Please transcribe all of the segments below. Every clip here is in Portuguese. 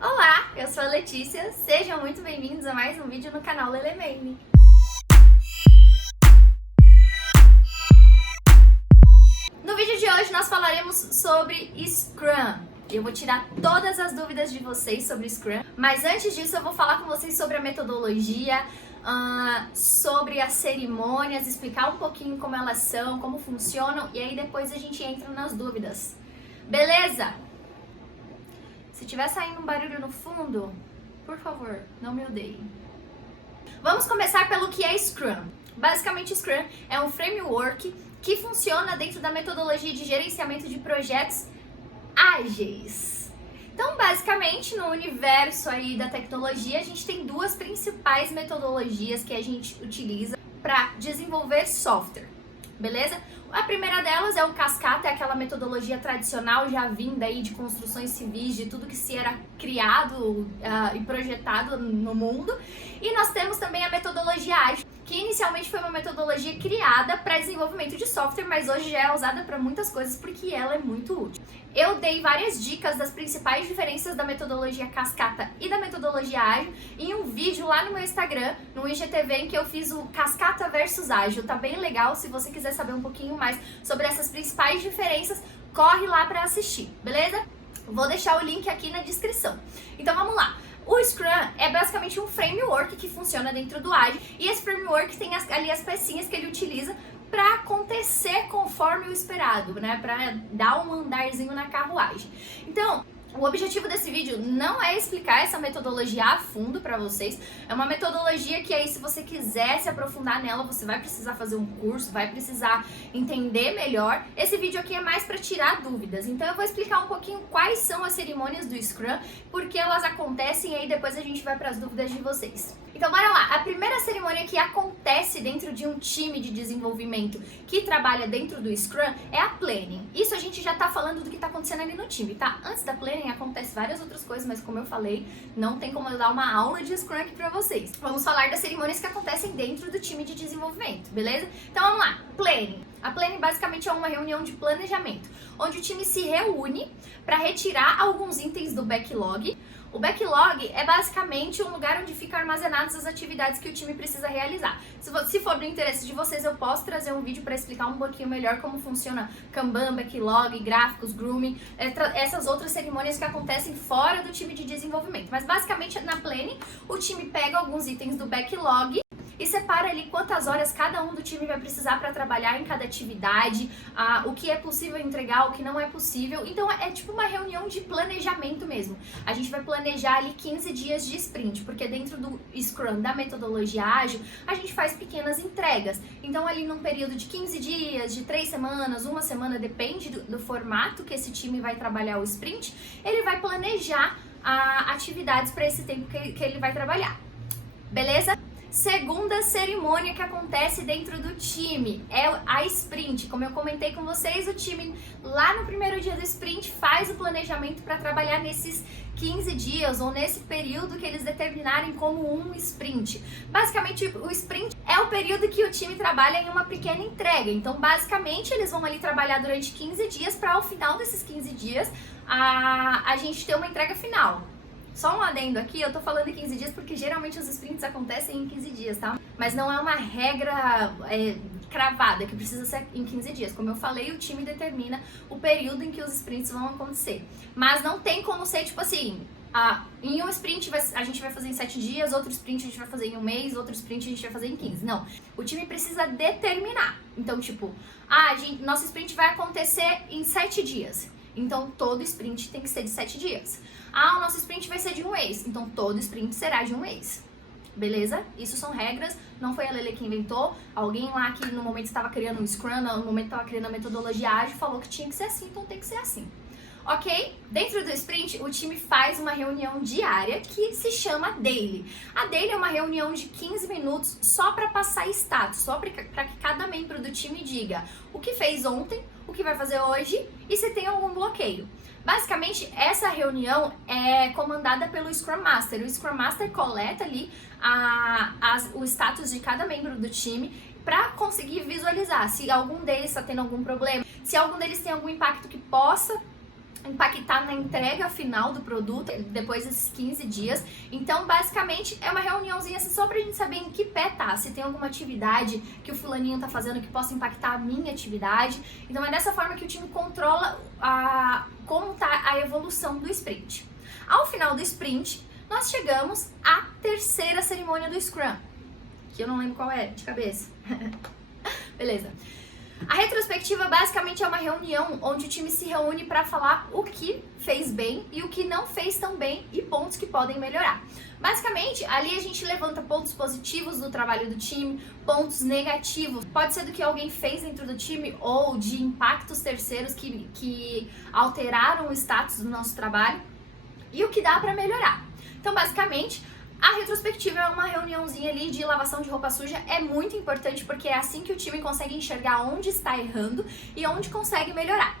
Olá, eu sou a Letícia, sejam muito bem-vindos a mais um vídeo no canal Lelemane. No vídeo de hoje nós falaremos sobre Scrum. Eu vou tirar todas as dúvidas de vocês sobre Scrum, mas antes disso eu vou falar com vocês sobre a metodologia, sobre as cerimônias, explicar um pouquinho como elas são, como funcionam, e aí depois a gente entra nas dúvidas. Beleza? Se tiver saindo um barulho no fundo, por favor, não me odeiem. Vamos começar pelo que é Scrum. Basicamente, Scrum é um framework que funciona dentro da metodologia de gerenciamento de projetos ágeis. Então, basicamente, no universo aí da tecnologia, a gente tem duas principais metodologias que a gente utiliza para desenvolver software, beleza? A primeira delas é o cascata, é aquela metodologia tradicional já vinda aí de construções civis, de tudo que se era criado e projetado no mundo. E nós temos também a metodologia ágil, que inicialmente foi uma metodologia criada para desenvolvimento de software, mas hoje já é usada para muitas coisas porque ela é muito útil. Eu dei várias dicas das principais diferenças da metodologia cascata e da metodologia ágil em um vídeo lá no meu Instagram, no IGTV, em que eu fiz o cascata versus ágil. Tá bem legal, se você quiser saber um pouquinho mais sobre essas principais diferenças, corre lá para assistir, beleza? Vou deixar o link aqui na descrição. Então vamos lá. O Scrum é basicamente um framework que funciona dentro do Ágil, e esse framework tem ali as pecinhas que ele utiliza para acontecer conforme o esperado, né? Para dar um andarzinho na carruagem. Então, o objetivo desse vídeo não é explicar essa metodologia a fundo para vocês. É uma metodologia que aí, se você quiser se aprofundar nela, você vai precisar fazer um curso, vai precisar entender melhor. Esse vídeo aqui é mais para tirar dúvidas. Então eu vou explicar um pouquinho quais são as cerimônias do Scrum, por que elas acontecem, e aí depois a gente vai para as dúvidas de vocês. Então bora lá. A primeira cerimônia que acontece dentro de um time de desenvolvimento que trabalha dentro do Scrum é a Planning. Isso a gente já tá falando do que tá acontecendo ali no time, tá? Antes da Planning acontece várias outras coisas, mas como eu falei, não tem como eu dar uma aula de Scrum aqui pra vocês. Vamos falar das cerimônias que acontecem dentro do time de desenvolvimento, beleza? Então vamos lá. Planning. A Planning basicamente é uma reunião de planejamento, onde o time se reúne para retirar alguns itens do backlog. O backlog é basicamente um lugar onde ficam armazenadas as atividades que o time precisa realizar. Se for do interesse de vocês, eu posso trazer um vídeo para explicar um pouquinho melhor como funciona Kanban, backlog, gráficos, grooming, essas outras cerimônias que acontecem fora do time de desenvolvimento. Mas basicamente na Planning, o time pega alguns itens do backlog e separa ali quantas horas cada um do time vai precisar para trabalhar em cada atividade, o que é possível entregar, o que não é possível. Então é tipo uma reunião de planejamento mesmo. A gente vai planejar ali 15 dias de sprint, porque dentro do Scrum, da metodologia ágil, a gente faz pequenas entregas. Então ali num período de 15 dias, de 3 semanas, uma semana, depende do formato que esse time vai trabalhar o sprint, ele vai planejar atividades para esse tempo que ele vai trabalhar. Beleza? Segunda cerimônia que acontece dentro do time é a sprint. Como eu comentei com vocês, o time lá no primeiro dia do sprint faz o planejamento para trabalhar nesses 15 dias ou nesse período que eles determinarem como um sprint. Basicamente, o sprint é o período que o time trabalha em uma pequena entrega. Então, basicamente, eles vão ali trabalhar durante 15 dias para ao final desses 15 dias a gente ter uma entrega final. Só um adendo aqui, eu tô falando em 15 dias porque geralmente os sprints acontecem em 15 dias, tá? Mas não é uma regra cravada que precisa ser em 15 dias. Como eu falei, o time determina o período em que os sprints vão acontecer. Mas não tem como ser tipo assim, em um sprint a gente vai fazer em 7 dias, outro sprint a gente vai fazer em um mês, outro sprint a gente vai fazer em 15. Não, o time precisa determinar. Então, tipo, nosso sprint vai acontecer em 7 dias. Então, todo sprint tem que ser de 7 dias. O nosso sprint vai ser de um mês. Então, todo sprint será de um mês. Beleza? Isso são regras. Não foi a Lele que inventou. Alguém lá que no momento estava criando um Scrum, no momento estava criando a metodologia ágil, falou que tinha que ser assim, então tem que ser assim. Ok? Dentro do sprint, o time faz uma reunião diária que se chama Daily. A Daily é uma reunião de 15 minutos só para passar status, só para que cada membro do time diga o que fez ontem, o que vai fazer hoje e se tem algum bloqueio. Basicamente, essa reunião é comandada pelo Scrum Master. O Scrum Master coleta ali o status de cada membro do time para conseguir visualizar se algum deles está tendo algum problema, se algum deles tem algum impacto que possa impactar na entrega final do produto depois desses 15 dias. Então, basicamente, é uma reuniãozinha assim, só pra gente saber em que pé tá, se tem alguma atividade que o fulaninho tá fazendo que possa impactar a minha atividade. Então, é dessa forma que o time controla como tá a evolução do sprint. Ao final do sprint, nós chegamos à terceira cerimônia do Scrum, que eu não lembro qual é de cabeça. Beleza. A retrospectiva basicamente é uma reunião onde o time se reúne para falar o que fez bem e o que não fez tão bem e pontos que podem melhorar. Basicamente, ali a gente levanta pontos positivos do trabalho do time, pontos negativos. Pode ser do que alguém fez dentro do time ou de impactos terceiros que alteraram o status do nosso trabalho e o que dá para melhorar. Então, basicamente, a retrospectiva é uma reuniãozinha ali de lavação de roupa suja, é muito importante porque é assim que o time consegue enxergar onde está errando e onde consegue melhorar.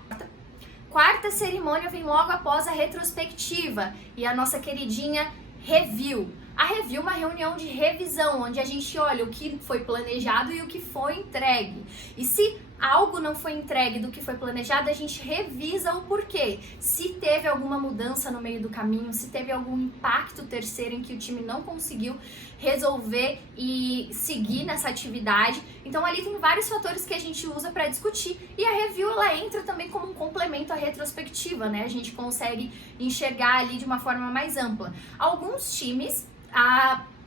Quarta cerimônia vem logo após a retrospectiva e a nossa queridinha review. A review é uma reunião de revisão, onde a gente olha o que foi planejado e o que foi entregue. E se algo não foi entregue do que foi planejado, a gente revisa o porquê. Se teve alguma mudança no meio do caminho, se teve algum impacto terceiro em que o time não conseguiu resolver e seguir nessa atividade. Então ali tem vários fatores que a gente usa para discutir. E a review, ela entra também como um complemento à retrospectiva, né? A gente consegue enxergar ali de uma forma mais ampla. Alguns times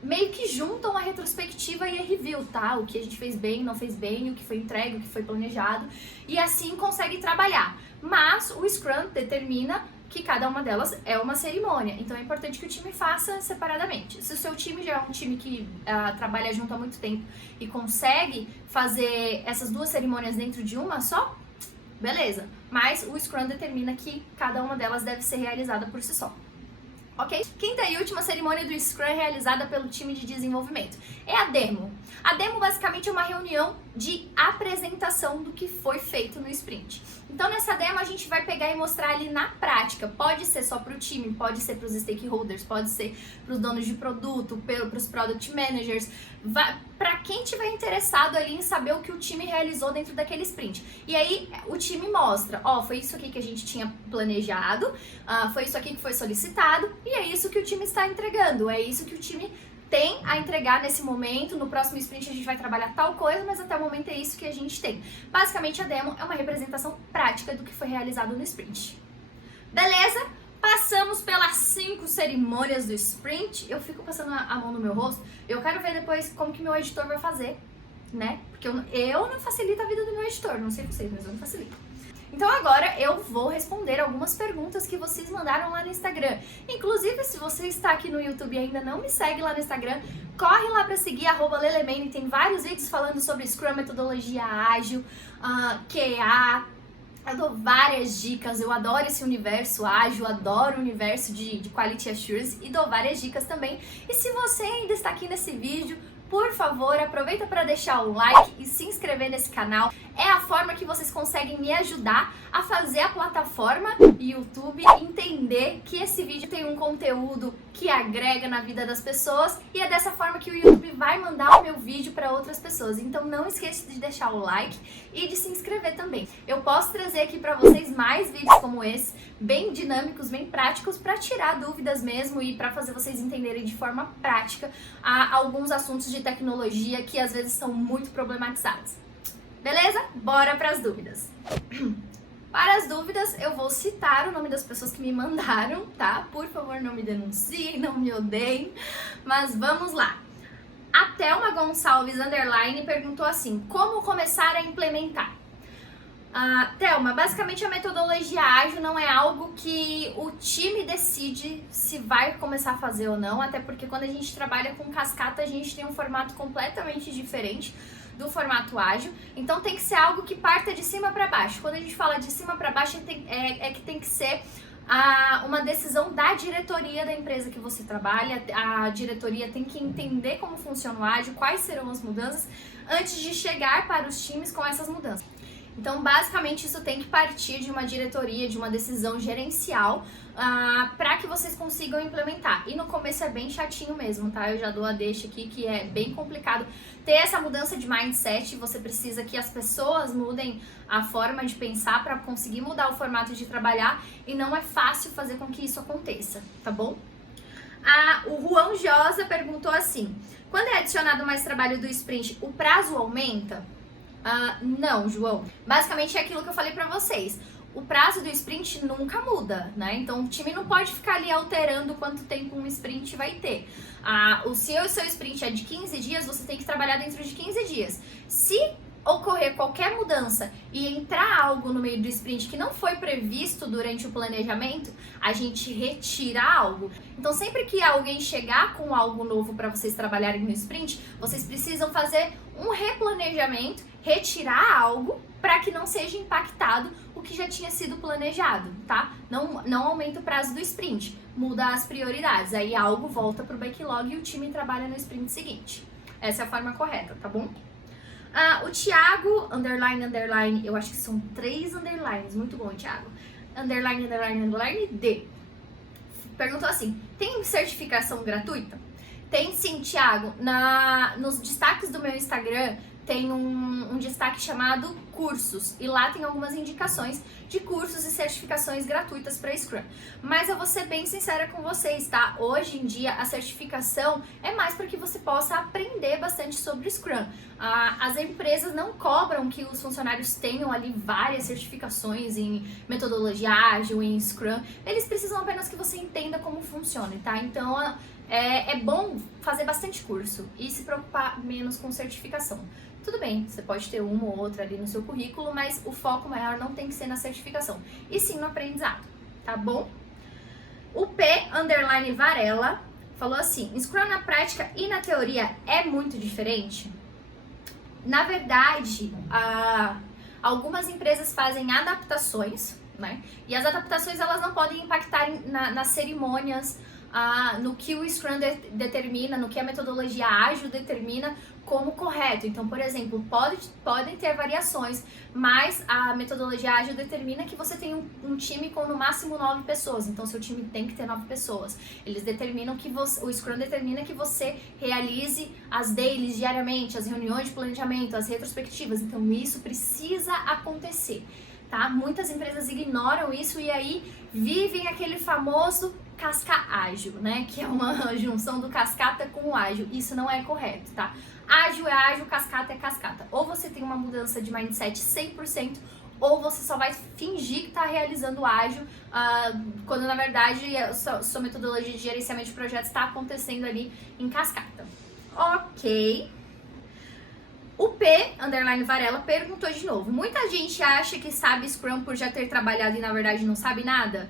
meio que juntam a retrospectiva e a review, tá? O que a gente fez bem, não fez bem, o que foi entregue, o que foi planejado, e assim consegue trabalhar. Mas o Scrum determina que cada uma delas é uma cerimônia, então é importante que o time faça separadamente. Se o seu time já é um time que trabalha junto há muito tempo e consegue fazer essas duas cerimônias dentro de uma só, beleza. Mas o Scrum determina que cada uma delas deve ser realizada por si só. Ok? Quinta e última cerimônia do Scrum realizada pelo time de desenvolvimento é a demo. A demo basicamente é uma reunião de apresentação do que foi feito no sprint. Então nessa demo a gente vai pegar e mostrar ali na prática. Pode ser só para o time, pode ser para os stakeholders, pode ser para os donos de produto, para os product managers, para quem tiver interessado ali em saber o que o time realizou dentro daquele sprint. E aí o time mostra, ó, foi isso aqui que a gente tinha planejado, foi isso aqui que foi solicitado e é isso que o time está entregando, é isso que o time tem a entregar nesse momento. No próximo sprint a gente vai trabalhar tal coisa, mas até o momento é isso que a gente tem. Basicamente a demo é uma representação prática do que foi realizado no sprint. Beleza? Passamos pelas 5 cerimônias do sprint. Eu fico passando a mão no meu rosto. Eu quero ver depois como que meu editor vai fazer, né? Porque eu não facilito a vida do meu editor, não sei vocês, mas eu não facilito. Então agora eu vou responder algumas perguntas que vocês mandaram lá no Instagram. Inclusive, se você está aqui no YouTube e ainda não me segue lá no Instagram, corre lá para seguir, @lelemene. Tem vários vídeos falando sobre Scrum, metodologia ágil, QA. Eu dou várias dicas, eu adoro esse universo ágil, adoro o universo de Quality Assurance e dou várias dicas também. E se você ainda está aqui nesse vídeo, por favor, aproveita para deixar o like e se inscrever nesse canal. É a forma que vocês conseguem me ajudar a fazer a plataforma YouTube entender que esse vídeo tem um conteúdo que agrega na vida das pessoas e é dessa forma que o YouTube vai mandar o meu vídeo para outras pessoas. Então não esqueça de deixar o like e de se inscrever também. Eu posso trazer aqui para vocês mais vídeos como esse, bem dinâmicos, bem práticos, para tirar dúvidas mesmo e para fazer vocês entenderem de forma prática alguns assuntos de tecnologia que às vezes são muito problematizados. Beleza? Bora para as dúvidas. Para as dúvidas, eu vou citar o nome das pessoas que me mandaram, tá? Por favor, não me denunciem, não me odeiem, mas vamos lá. A Thelma Gonçalves _ perguntou assim: como começar a implementar? Thelma, basicamente a metodologia ágil não é algo que o time decide se vai começar a fazer ou não, até porque quando a gente trabalha com cascata, a gente tem um formato completamente diferente do formato ágil, então tem que ser algo que parta de cima para baixo. Quando a gente fala de cima para baixo, é que tem que ser uma decisão da diretoria da empresa que você trabalha. A diretoria tem que entender como funciona o ágil, quais serão as mudanças, antes de chegar para os times com essas mudanças. Então, basicamente, isso tem que partir de uma diretoria, de uma decisão gerencial, para que vocês consigam implementar. E no começo é bem chatinho mesmo, tá? Eu já dou a deixa aqui que é bem complicado ter essa mudança de mindset. Você precisa que as pessoas mudem a forma de pensar para conseguir mudar o formato de trabalhar, e não é fácil fazer com que isso aconteça, tá bom? O Juan Josa perguntou assim: quando é adicionado mais trabalho do sprint, o prazo aumenta? Não, João. Basicamente é aquilo que eu falei pra vocês. O prazo do sprint nunca muda, né? Então o time não pode ficar ali alterando quanto tempo um sprint vai ter. Se o seu sprint é de 15 dias, você tem que trabalhar dentro de 15 dias. Se ocorrer qualquer mudança e entrar algo no meio do sprint que não foi previsto durante o planejamento, a gente retira algo. Então, sempre que alguém chegar com algo novo para vocês trabalharem no sprint, vocês precisam fazer um replanejamento, retirar algo para que não seja impactado o que já tinha sido planejado, tá? Não aumenta o prazo do sprint, muda as prioridades, aí algo volta pro backlog e o time trabalha no sprint seguinte. Essa é a forma correta, tá bom? O Thiago, underline, eu acho que são 3 underlines, muito bom, Thiago. Underline, D. Perguntou assim: tem certificação gratuita? Tem sim, Thiago. Nos destaques do meu Instagram tem um destaque chamado cursos, e lá tem algumas indicações de cursos e certificações gratuitas para Scrum. Mas eu vou ser bem sincera com vocês, tá? Hoje em dia a certificação é mais para que você possa aprender bastante sobre Scrum. As empresas não cobram que os funcionários tenham ali várias certificações em metodologia ágil, em Scrum. Eles precisam apenas que você entenda como funciona, tá? Então é bom fazer bastante curso e se preocupar menos com certificação. Tudo bem, você pode ter uma ou outra ali no seu currículo, mas o foco maior não tem que ser na certificação, e sim no aprendizado, tá bom? O P_Varela falou assim: Scrum na prática e na teoria é muito diferente? Na verdade, algumas empresas fazem adaptações, né? E as adaptações elas não podem impactar nas cerimônias, no que o Scrum determina, no que a metodologia ágil determina como correto. Então, por exemplo, podem ter variações, mas a metodologia ágil determina que você tem um time com no máximo 9 pessoas, então seu time tem que ter 9 pessoas. Eles determinam que o Scrum determina que você realize as dailies diariamente, as reuniões de planejamento, as retrospectivas, então isso precisa acontecer, tá? Muitas empresas ignoram isso e aí vivem aquele famoso casca ágil, né? Que é uma junção do cascata com o ágil. Isso não é correto, tá? Ágil é ágil, cascata é cascata. Ou você tem uma mudança de mindset 100%, ou você só vai fingir que tá realizando ágil, quando na verdade a sua metodologia de gerenciamento de projetos está acontecendo ali em cascata. Ok. O P_Varela perguntou de novo: muita gente acha que sabe Scrum por já ter trabalhado e na verdade não sabe nada?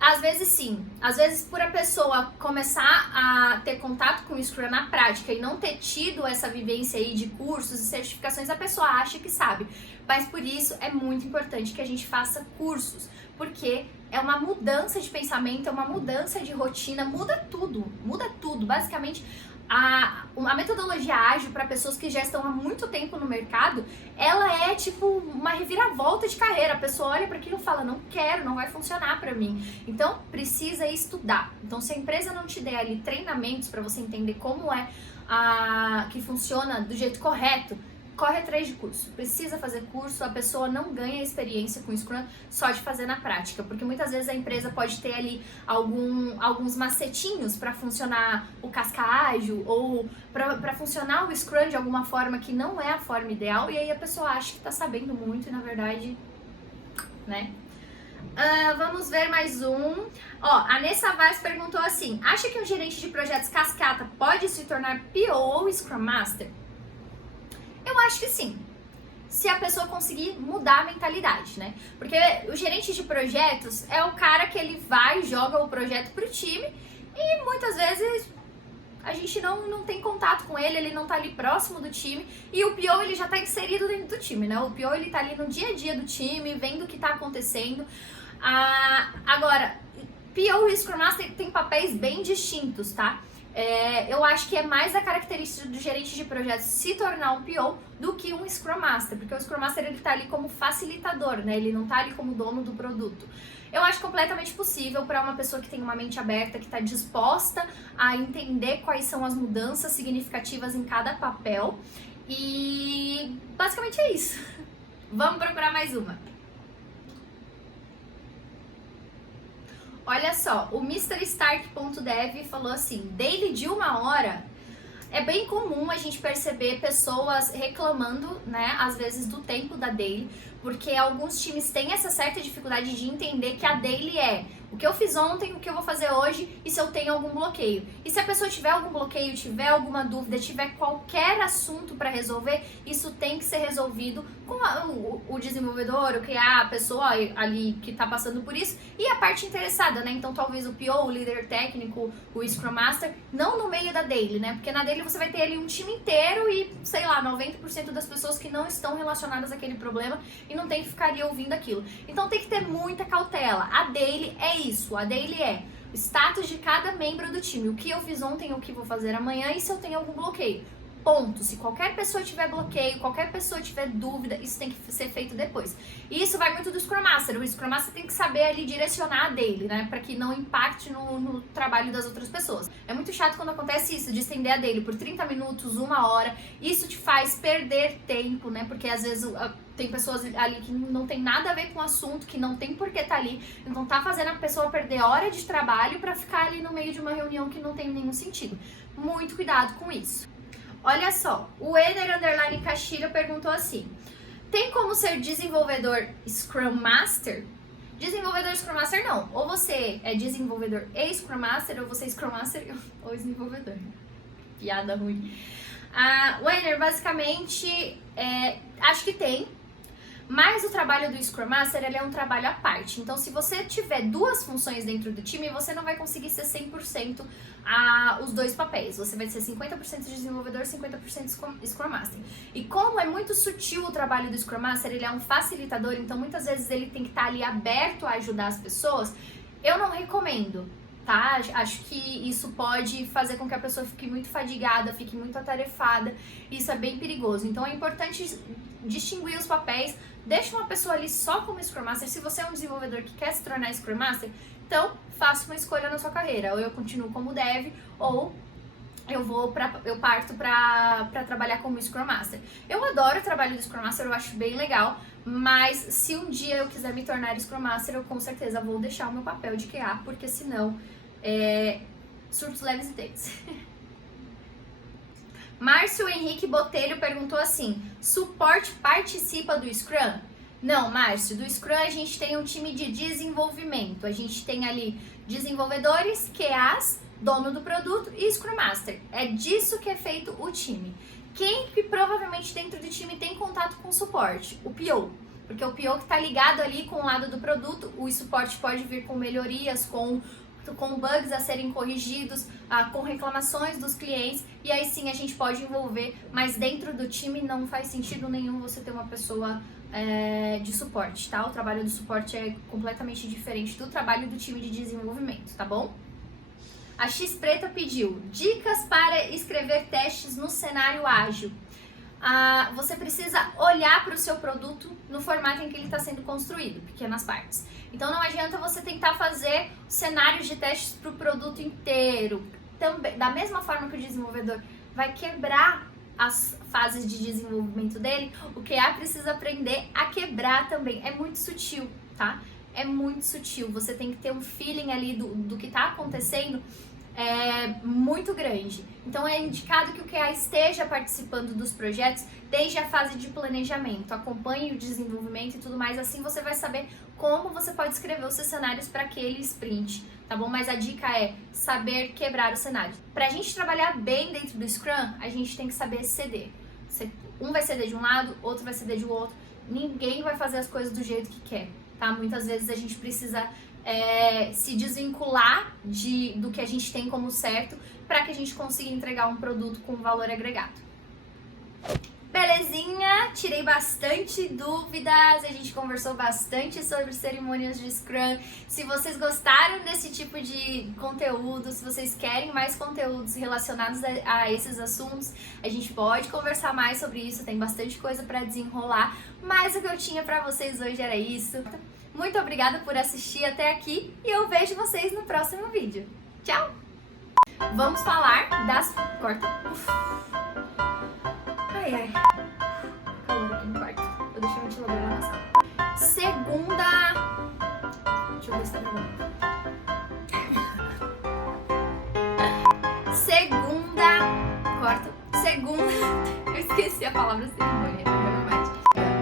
Às vezes sim, às vezes por a pessoa começar a ter contato com o Scrum na prática e não ter tido essa vivência aí de cursos e certificações, a pessoa acha que sabe. Mas por isso é muito importante que a gente faça cursos, porque é uma mudança de pensamento, é uma mudança de rotina, muda tudo. Basicamente, a metodologia ágil para pessoas que já estão há muito tempo no mercado, ela é tipo uma reviravolta de carreira. A pessoa olha para aquilo e fala: não quero, não vai funcionar para mim. Então precisa estudar. Então, se a empresa não te der ali treinamentos para você entender como é que funciona do jeito correto, corre atrás de curso. Precisa fazer curso. A pessoa não ganha experiência com Scrum só de fazer na prática, porque muitas vezes a empresa pode ter ali alguns macetinhos para funcionar o casca ágil ou para funcionar o Scrum de alguma forma que não é a forma ideal, e aí a pessoa acha que tá sabendo muito e na verdade, né? Vamos ver mais um. A Nessa Vaz perguntou assim: acha que um gerente de projetos cascata pode se tornar PO ou Scrum Master? Eu acho que sim, se a pessoa conseguir mudar a mentalidade, né? Porque o gerente de projetos é o cara que ele vai e joga o projeto pro time, e muitas vezes a gente não tem contato com ele não tá ali próximo do time, e o PO ele já tá inserido dentro do time, né? O PO ele tá ali no dia a dia do time, vendo o que tá acontecendo. Agora, PO e Scrum Master tem papéis bem distintos, tá? Eu acho que é mais a característica do gerente de projetos se tornar um PO do que um Scrum Master, porque o Scrum Master ele tá ali como facilitador, né? Ele não tá ali como dono do produto. Eu acho completamente possível para uma pessoa que tem uma mente aberta, que está disposta a entender quais são as mudanças significativas em cada papel. E basicamente é isso. Vamos procurar mais uma. Olha só, o MrStark.dev falou assim: daily de 1 hora. É bem comum a gente perceber pessoas reclamando, né, às vezes do tempo da daily, porque alguns times têm essa certa dificuldade de entender que a daily é o que eu fiz ontem, o que eu vou fazer hoje e se eu tenho algum bloqueio. E se a pessoa tiver algum bloqueio, tiver alguma dúvida, tiver qualquer assunto para resolver, isso tem que ser resolvido com o desenvolvedor, o QA, a pessoa ali que está passando por isso e a parte interessada, né? Então talvez o PO, o líder técnico, o Scrum Master, não no meio da daily, né? Porque na daily você vai ter ali um time inteiro e, sei lá, 90% das pessoas que não estão relacionadas àquele problema e não tem que ficar ali ouvindo aquilo. Então tem que ter muita cautela. A daily é isso, a daily é o status de cada membro do time, o que eu fiz ontem, o que vou fazer amanhã e se eu tenho algum bloqueio. Ponto. Se qualquer pessoa tiver bloqueio, qualquer pessoa tiver dúvida, isso tem que ser feito depois. E isso vai muito do Scrum Master. O Scrum Master tem que saber ali direcionar a dele, né? Pra que não impacte no trabalho das outras pessoas. É muito chato quando acontece isso, de estender a dele por 30 minutos, 1 hora. Isso te faz perder tempo, né? Porque às vezes tem pessoas ali que não tem nada a ver com o assunto, que não tem por que tá ali. Então tá fazendo a pessoa perder hora de trabalho pra ficar ali no meio de uma reunião que não tem nenhum sentido. Muito cuidado com isso. Olha só, o Eder Castilho perguntou assim: tem como ser desenvolvedor Scrum Master? Desenvolvedor Scrum Master não. Ou você é desenvolvedor e Scrum Master, ou você é Scrum Master ou desenvolvedor. Piada ruim. O Eder, basicamente, acho que tem. Mas o trabalho do Scrum Master, ele é um trabalho à parte. Então, se você tiver duas funções dentro do time, você não vai conseguir ser 100% os dois papéis. Você vai ser 50% desenvolvedor, 50% Scrum Master. E como é muito sutil o trabalho do Scrum Master, ele é um facilitador, então muitas vezes ele tem que estar ali aberto a ajudar as pessoas. Eu não recomendo, tá? Acho que isso pode fazer com que a pessoa fique muito fadigada, fique muito atarefada. Isso é bem perigoso. Então, é importante distinguir os papéis. Deixa uma pessoa ali só como Scrum Master. Se você é um desenvolvedor que quer se tornar Scrum Master, então faça uma escolha na sua carreira. Ou eu continuo como Dev, ou eu parto pra trabalhar como Scrum Master. Eu adoro o trabalho do Scrum Master, eu acho bem legal, mas se um dia eu quiser me tornar Scrum Master, eu com certeza vou deixar o meu papel de QA, porque senão, surtos leves e tensos. Márcio Henrique Botelho perguntou assim: suporte participa do Scrum? Não, Márcio, do Scrum a gente tem um time de desenvolvimento. A gente tem ali desenvolvedores, QAs, dono do produto e Scrum Master. É disso que é feito o time. Quem que provavelmente dentro do time tem contato com o suporte? O PO. Porque o PO que está ligado ali com o lado do produto, o suporte pode vir com melhorias, com bugs a serem corrigidos, com reclamações dos clientes, e aí sim a gente pode envolver, mas dentro do time não faz sentido nenhum você ter uma pessoa de suporte, tá? O trabalho do suporte é completamente diferente do trabalho do time de desenvolvimento, tá bom? A X Preta pediu dicas para escrever testes no cenário ágil. Você precisa olhar para o seu produto no formato em que ele está sendo construído, pequenas partes. Então não adianta você tentar fazer cenários de testes para o produto inteiro. Também, da mesma forma que o desenvolvedor vai quebrar as fases de desenvolvimento dele, o QA precisa aprender a quebrar também. É muito sutil, tá? É muito sutil. Você tem que ter um feeling ali do que está acontecendo muito grande. Então é indicado que o QA esteja participando dos projetos desde a fase de planejamento, acompanhe o desenvolvimento e tudo mais, assim você vai saber como você pode escrever os seus cenários para aquele sprint, tá bom? Mas a dica é saber quebrar o cenário. Pra gente trabalhar bem dentro do Scrum, a gente tem que saber ceder. Um vai ceder de um lado, outro vai ceder de outro. Ninguém vai fazer as coisas do jeito que quer, tá? Muitas vezes a gente precisa se desvincular do que a gente tem como certo para que a gente consiga entregar um produto com valor agregado. Belezinha, tirei bastante dúvidas, a gente conversou bastante sobre cerimônias de Scrum. Se vocês gostaram desse tipo de conteúdo, se vocês querem mais conteúdos relacionados a esses assuntos, a gente pode conversar mais sobre isso, tem bastante coisa para desenrolar, mas o que eu tinha para vocês hoje era isso. Muito obrigada por assistir até aqui e eu vejo vocês no próximo vídeo. Tchau! Vamos falar das... Corta. Ai, ai. Calor aqui no quarto. Eu deixei o ventilador lá na sala. Segunda... Deixa eu ver se tá gravando. Segunda... Corta. Segunda... Eu esqueci a palavra cerimônia.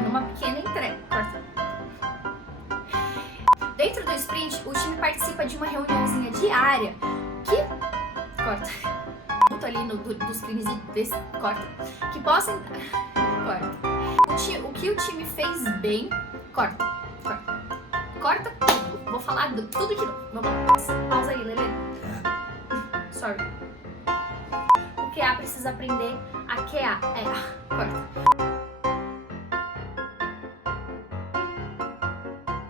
Numa pequena entrega. Corta. Dentro do sprint, o time participa de uma reuniãozinha diária que... Corta. Ali dos crimes desse... Corta. Que possam... Corta. O que o time fez bem... Corta. Corta. Corta tudo. Vou falar tudo de novo. Vamos. Pausa aí, Lelê. Sorry. O QA precisa aprender a QA. Corta.